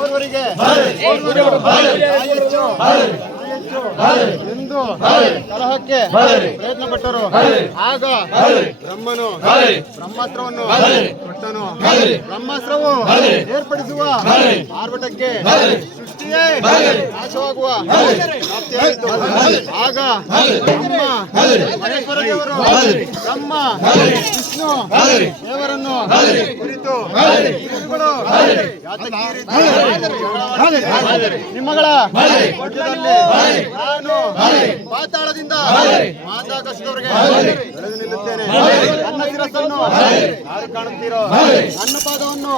ಓರ್ವರಿಗೆ ಎಂದು ಕಲಹಕ್ಕೆ ಪ್ರಯತ್ನ ಪಟ್ಟರು. ಆಗ ಬ್ರಹ್ಮನು ಬ್ರಹ್ಮಾಸ್ತ್ರವನ್ನು ಕೊಟ್ಟನು. ಬ್ರಹ್ಮಾಸ್ತ್ರವು ಏರ್ಪಡಿಸುವ ಆರ್ಭಟಕ್ಕೆ ಸೃಷ್ಟಿಯೇ ನಾಶವಾಗುವ ಪ್ರಾಪ್ತಿಯಾಯಿತು. ಆಗ ಬ್ರಹ್ಮ ಮಹೇಶ್ವರ ದೇವರು ಬ್ರಹ್ಮ ವಿಷ್ಣು ದೇವರನ್ನು ಕುರಿತು ನಿಮ್ಮಗಳ ಮಧ್ಯದಲ್ಲಿ ನಾನು ಪಾತಾಳದಿಂದ ಮಾತಾಕರ್ಷದವರೆಗೆ ಬೆಳೆದು ನಿಲ್ಲುತ್ತೇನೆ. ನನ್ನ ಶಿರಸ್ಸನ್ನು ಯಾರು ಕಾಣುತ್ತೀರೋ, ನನ್ನ ಪಾದವನ್ನು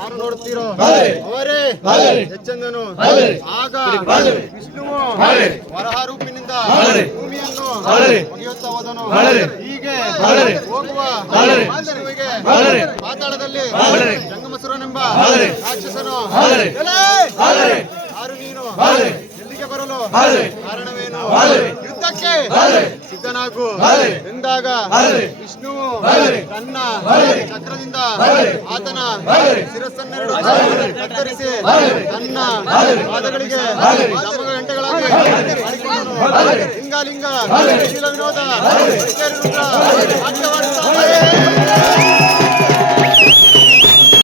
ಯಾರು ನೋಡುತ್ತೀರೋ ಅವರೇ ಹೆಚ್ಚೆಂದನು. ಆಗ ವಿಷ್ಣುವು ವರಹ ರೂಪಿನಿಂದ ಭೂಮಿಯನ್ನು ಒಗೆಯುತ್ತಾ ಹೋದನು. ಹೀಗೆ ಹೋಗುವ ವಿಷ್ಣುವಿಗೆ ಪಾತಾಳದಲ್ಲಿ ಜಂಗಮಸುರನೆಂಬ ರಾಕ್ಷಸನು ಯಾರು ನೀನು, ಎಲ್ಲಿಗೆ ಬರಲು ಕಾರಣವೇನು, ಯುದ್ಧಕ್ಕೆ ಸಿದ್ಧನಾಗು ಎಂದಾಗ ವಿಷ್ಣುವು ತನ್ನ ಚಕ್ರದಿಂದ ಆತನ ಶಿರಸ್ಸನ್ನೆರಡು ಕತ್ತರಿಸಿ ತನ್ನ ಪಾದಗಳಿಗೆ ಜಮಗ ಗಂಟೆಗಳಾಗಿ ಲಿಂಗ ಶೀಲ ವಿನೋದ ನಾಟ್ಯವಾಡುತ್ತಾರೆ.